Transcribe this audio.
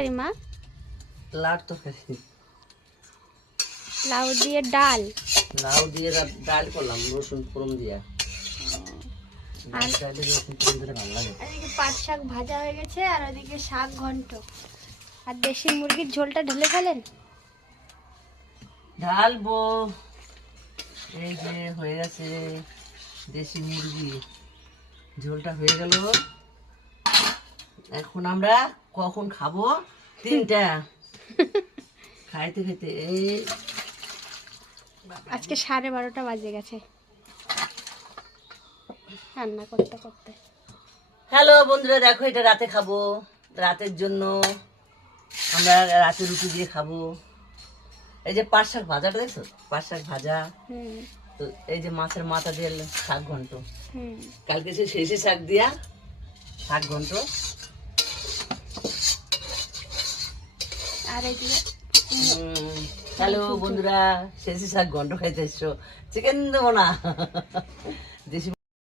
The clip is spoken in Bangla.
তরকারি মা? লাউ তরকারি। লাউ দিয়ে ডাল। লাউ দিয়ে ডাল করলাম রসুন ফোড়ন দিয়া। আর ডালে রসুন ফোড়ন দিলে ভালো লাগে। এদিকে পাট শাক ভাজা হয়ে গেছে আর ওদিকে শাক ঘন্ট। আর দেশি মুরগির ঝোলটা ঢেলে ফেলেন। ঢালবো। এই যে হয়ে গেছে দেশি মুরগি, ঝোলটা হয়ে গেল। এখন আমরা কখন খাবো? 3টা। খাইতে খাইতে এই আজকে 12:30 বাজে গেছে রান্না করতে করতে। হ্যালো বন্ধুরা, দেখো এটা রাতে খাবো। রাতের জন্য আমরা রাতে রুটি দিয়ে খাবো। এই যে পাট শাক ভাজাটা দেখছো, পাট শাক ভাজা। তো এই যে মাছের মাথা দিয়ে শাক ঘন্ট। কালকে সে শেষে শাক দিয়া শাক ঘন্ট। আর এই যে হ্যালো বন্ধুরা, শেষে শাক ঘন্ট খাইতে এসছো। চিকেন দেবো না, দেশি